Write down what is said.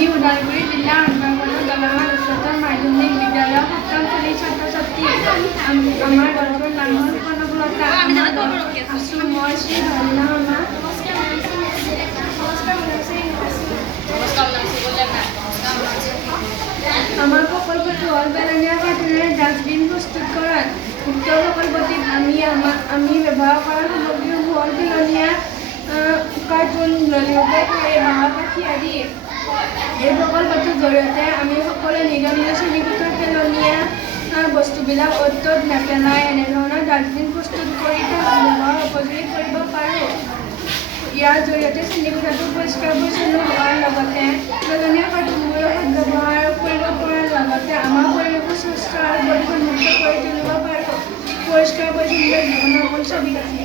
আমি ওদালগুৰি জিলাৰ অন্তৰ্গত দলঙৰ উচ্চতৰ মাধ্যমিক বিদ্যালয়ৰ সপ্তম শ্ৰেণীৰ ছাত্ৰ ছাত্ৰী। আমাৰ দলটোৰ নাম হ'ল কনকলতা। আছো মই শ্ৰী ভাৱনা মামা। আমাৰ প্ৰকল্পটো হ'ল পেলনীয়া কাঠেৰে ডাষ্টবিন প্ৰস্তুত কৰাত। উক্ত প্ৰকল্পটিত আমি ব্যৱহাৰ কৰা সামগ্ৰীসমূহ হ'ল পেলনীয়া কাৰ্টুন, ললিপপ, বাঁহৰ কাঠি আদি। এই প্ৰকল্পটোৰ জৰিয়তে আমি সকলোৱে নিজৰ নিজৰ শ্ৰেণীকোঠাত পেলনীয়া বস্তুবিলাক অ'ত ত'ত নেপেলাই এনেধৰণৰ ডাষ্টবিন প্ৰস্তুত কৰি তাক ব্যৱহাৰ উপযোগী কৰিব পাৰোঁ। ইয়াৰ জৰিয়তে শ্ৰেণীকোঠাটো পৰিষ্কাৰ পৰিচ্ছন্ন হোৱাৰ লগতে পেলনীয়া কাৰ্টুনবোৰৰ সদব্যৱহাৰ কৰিব পৰাৰ লগতে আমাৰ পৰিৱেশো সুস্থ আৰু প্ৰদূষণমুক্ত কৰি তুলিব পাৰোঁ। পৰিষ্কাৰ পৰিচ্ছন্ন জীৱনৰ মূল চাবি কাঠি।